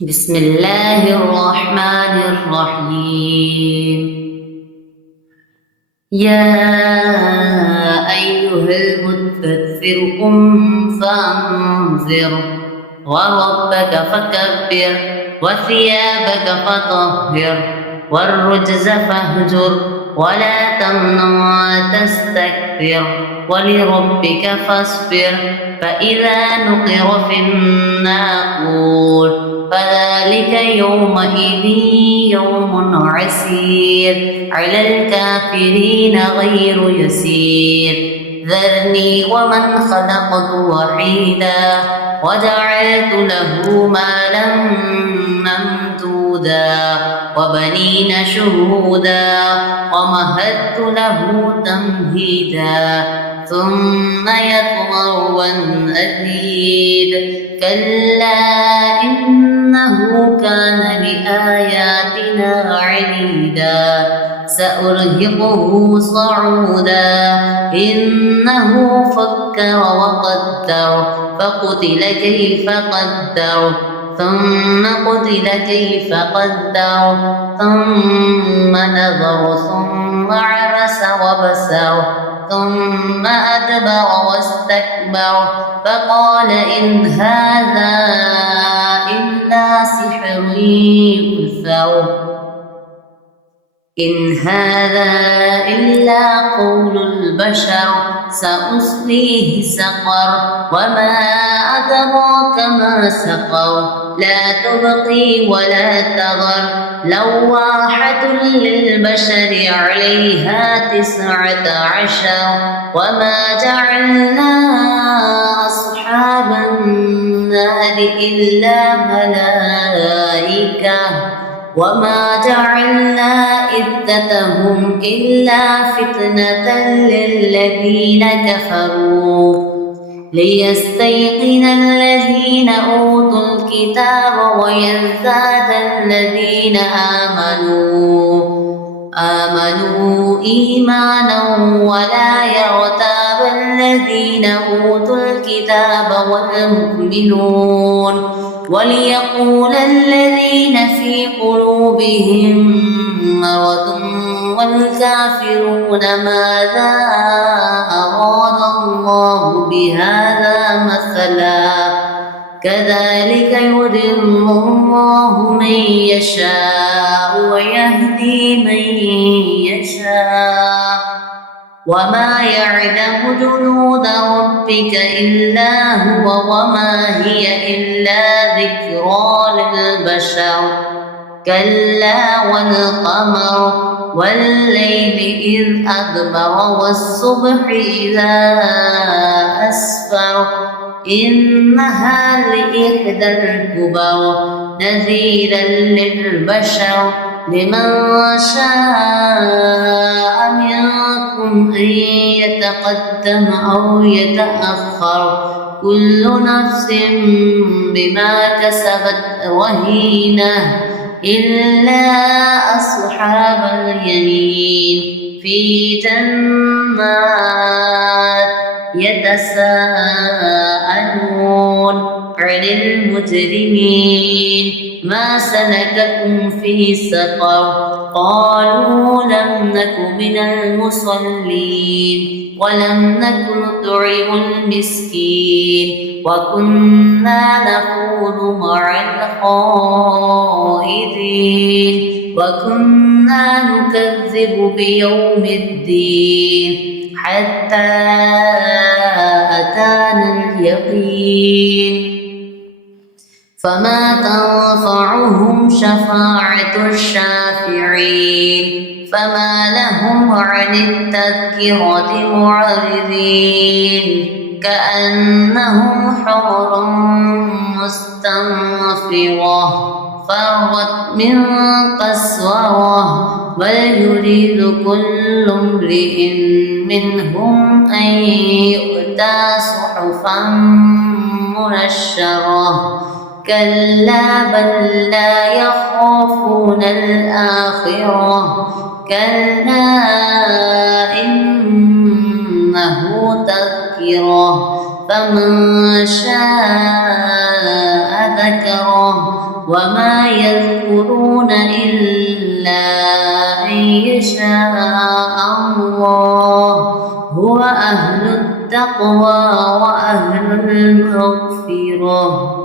بسم الله الرحمن الرحيم. يا أيها المدثر قم فأنذر وربك فكبر وثيابك فطهر والرجز فاهجر ولا تمنن تستكثر ولربك فاصبر فإذا نقر في الناقور فذلك يومئذ يوم عسير على الكافرين غير يسير. ذرني ومن خلقت وحيدا وجعلت له مالا ممدودا وبنين شهودا ومهدت له تمهيدا ثم يطمع أن أزيد كلا إنه كان لآياتنا عنيدا سأرهقه صعودا إنه فكر وقدر فقتل كيف قدر ثم قتل كيف قدر ثم نظر ثم عبس وبسر ثم أدبر واستكبر فقال إن هذا إلا سحر يؤثر إن هذا إلا قول البشر سأصليه سقر وما أدراك ما سقر لا تبقي ولا تذر لواحة للبشر عليها 19 وما جعلنا أصحاب النار إلا ملائكة وما جعلنا عدتهم إلا فتنة للذين كفروا ليستيقن الذين أوتوا الكتاب ويزداد الذين آمنوا إيمانا ولا يرتاب الذين أوتوا الكتاب والمؤمنون وليقول الذين في قلوبهم مرض والكافرون ماذا أراد الله بهذا مثلا كذلك يضل الله من يشاء ويهدي من يشاء وما يعلم جنود ربك إلا هو وما هي إلا ذكرى للبشر كلا والقمر والليل إذ أدبر والصبح إذا أسفر إنها لإحدى الكبر نذيرا للبشر لمن شاء منكم أن يتقدم أو يتأخر كل نفس بما كسبت رهينة إلا أصحاب اليمين في جنات يتساءلون عن المجرمين ما سلككم في سقر قالوا لم نك من المصلين ولم نك نطعم المسكين وكنا نخوض مع الخائضين وكنا نكذب بيوم الدين حتى أتانا اليقين فما تنفعهم شفاعة الشافعين فما لهم عن التذكرة معرضين كأنهم حمر مستنفرة فرت من قسورة بل يريد كل امرئ منهم أن يؤتى صحفا منشرة كلا بل لا يخافون الآخرة كلا إنه تذكرة فمن شاء ذكره وما يذكرون إلا أن يشاء الله هو أهل التقوى وأهل المغفرة.